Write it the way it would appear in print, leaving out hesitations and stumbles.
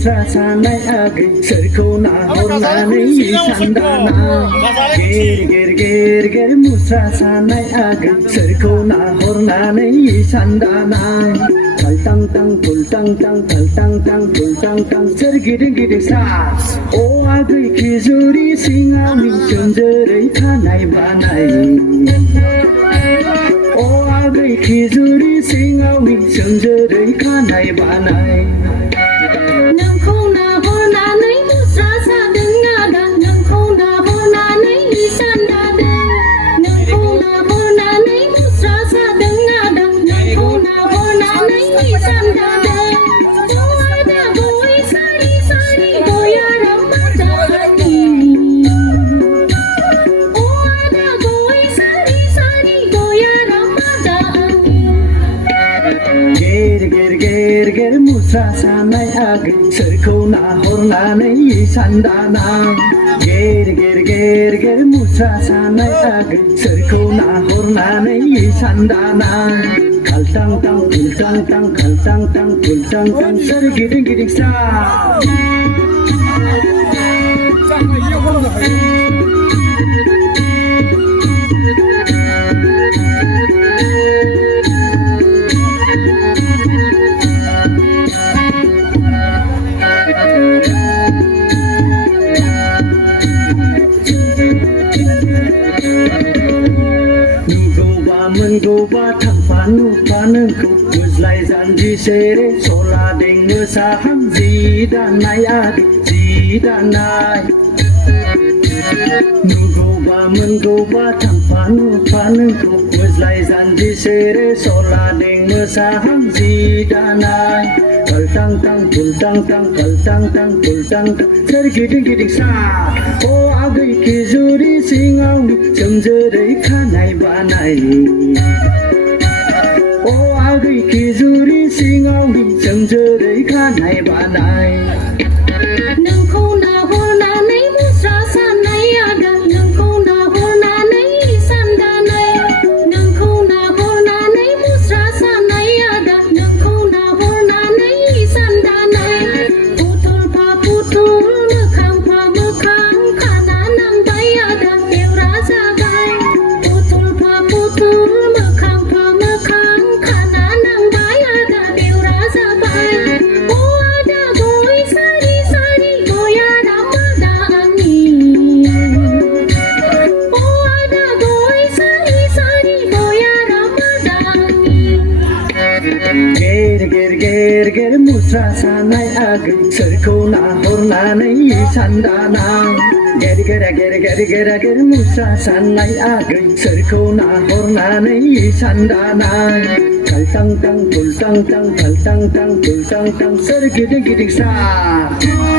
Musa sanai agi serko na hornani sandana ger Musa sanai agi serko na hornani sandana tal tang tang pul tang tang tal tang tang pul tang tang ser giring sa o agi khizuri singa mi chunjere thanai banai o agi khizuri singa mi chunjere thanai banai Musa sanai agi serko na hornani sandana ger Musa sanai agi serko na hornani sandana kal tang tang pul tang tang kal tang tang pul tang tang ser giring sa Goba thapanu panengku muzlai janji sere sola deng saham zidanai adi zidanai Goba thapanu panengku muzlai janji sere sola deng saham zidanai kal tang tang pul tang tang kal tang tang pul tang tang ser giring sa o agai khizuri singau chumjere khanai banai o agai khizuri singau chumjere khanai banai ger Musa sanai agi serko na hornani sandana ger Musa sanai agi serko na hornani sandana kal tang tang pul tang tang kal tang tang pul tang tang ser giring sa